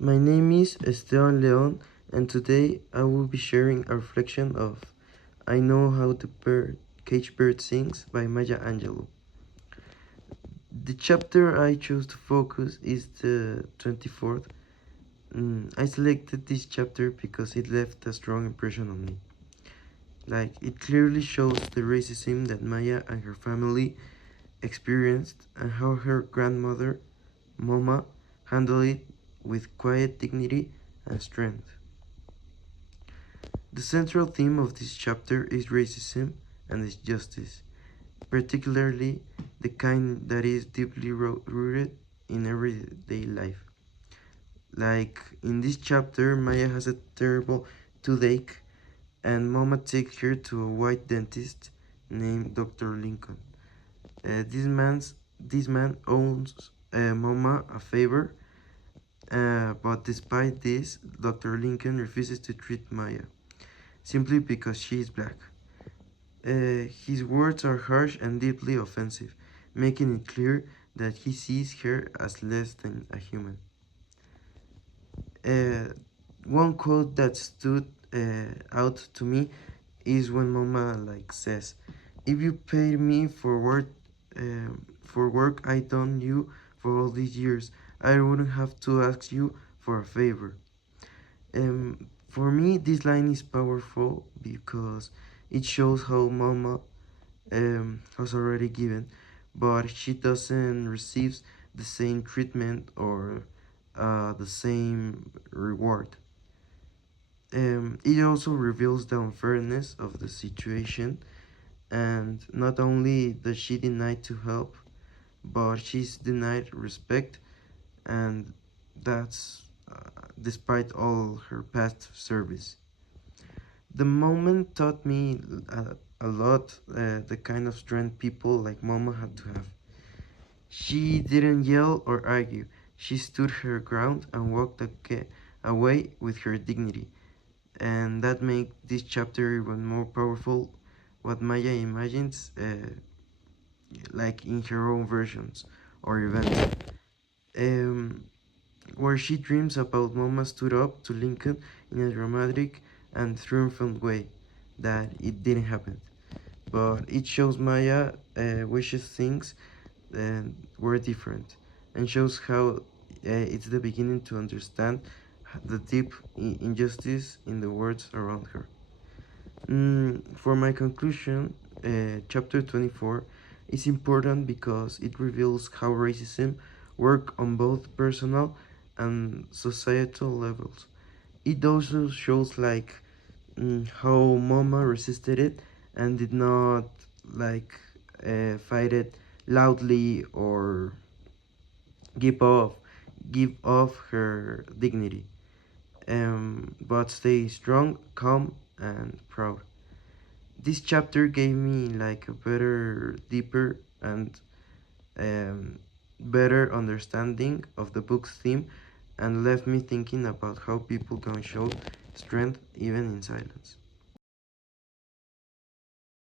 My name is Esteban Leon, and today I will be sharing a reflection of I Know How the Cage Bird Sings by Maya Angelou. The chapter I chose to focus is the 24th. I selected this chapter because it left a strong impression on me. It clearly shows the racism that Maya and her family experienced and how her grandmother, Moma, handled it with quiet dignity and strength. The central theme of this chapter is racism and injustice, particularly the kind that is deeply rooted in everyday life. In this chapter, Maya has a terrible toothache, and Mama takes her to a white dentist named Dr. Lincoln. This man owes Mama a favor, but despite this, Dr. Lincoln refuses to treat Maya simply because she is black. His words are harsh and deeply offensive, making it clear that he sees her as less than a human. Uh, One quote that stood out to me is when Mama says, "If you paid me for work I done you for all these years, I wouldn't have to ask you for a favor." For me, this line is powerful because it shows how Mama has already given, but she doesn't receive the same treatment or the same reward. It also reveals the unfairness of the situation, and not only does she deny to help, but she's denied respect, and that's despite all her past service. The moment taught me a lot the kind of strength people like Mama had to have. She didn't yell or argue. She stood her ground and walked away with her dignity. And that makes this chapter even more powerful. What Maya imagines, in her own versions or events. Um, where she dreams about Mama stood up to Lincoln in a dramatic and triumphant way that it didn't happen. But it shows Maya wishes things were different and shows how it's the beginning to understand the deep injustice in the words around her. For my conclusion, chapter 24 is important because it reveals how racism works on both personal and societal levels. It also shows how Mama resisted it and did not fight it loudly or give off give off her dignity, but stay strong, calm, and proud. This chapter gave me a better, deeper, and um, better understanding of the book's theme, and left me thinking about how people can show strength even in silence.